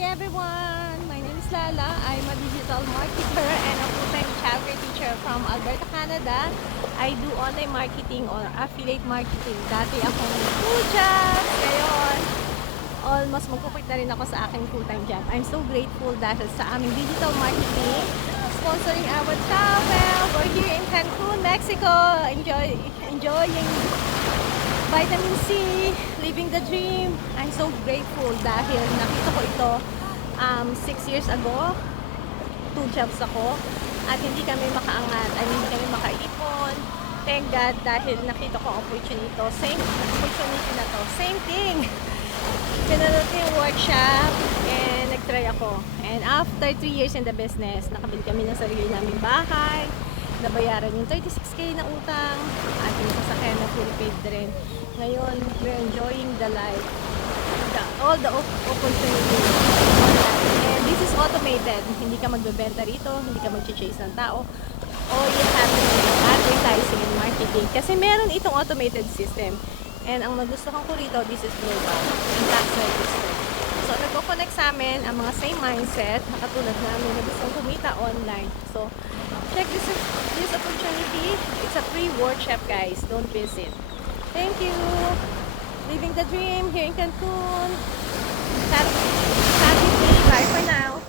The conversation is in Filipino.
everyone! My name is Lala. I'm a digital marketer and a full-time childcare teacher from Alberta, Canada. I do online marketing or affiliate marketing. Dati akong full job. Ngayon, almost magkukwit na rin ako sa aking full-time job. I'm so grateful dahil sa aming digital marketing sponsoring our travel. We're here in Cancun, Mexico. Enjoying vitamin C, living the dream. I'm so grateful dahil nakita ko ito 6 years ago. 2 jobs ako at hindi kami makaangat, hindi kami makaipon. Thank God dahil nakita ko ang opportunity to. Same opportunity na to. Same thing. Pinanood ko yung workshop and nag-try ako. And after 3 years in the business, nakabili kami ng sarili naming bahay. Nabayaran yung 36K na utang at yung sasakyan na fully paid rin. Ngayon, we're enjoying the life, all the opportunities online. And this is automated. Hindi ka magbebenta rito, hindi ka mag-chase ng tao. All you have to do is advertising and marketing. Kasi meron itong automated system. And ang nagustuhan ko rito, this is global and tax register. So, nagko-connect sa amin ang mga same mindset na katulad namin na gustong kumita online. So, check this opportunity. It's a free workshop, guys. Don't miss it. Thank you. Living the dream here in Cancun. Happy. Bye for now.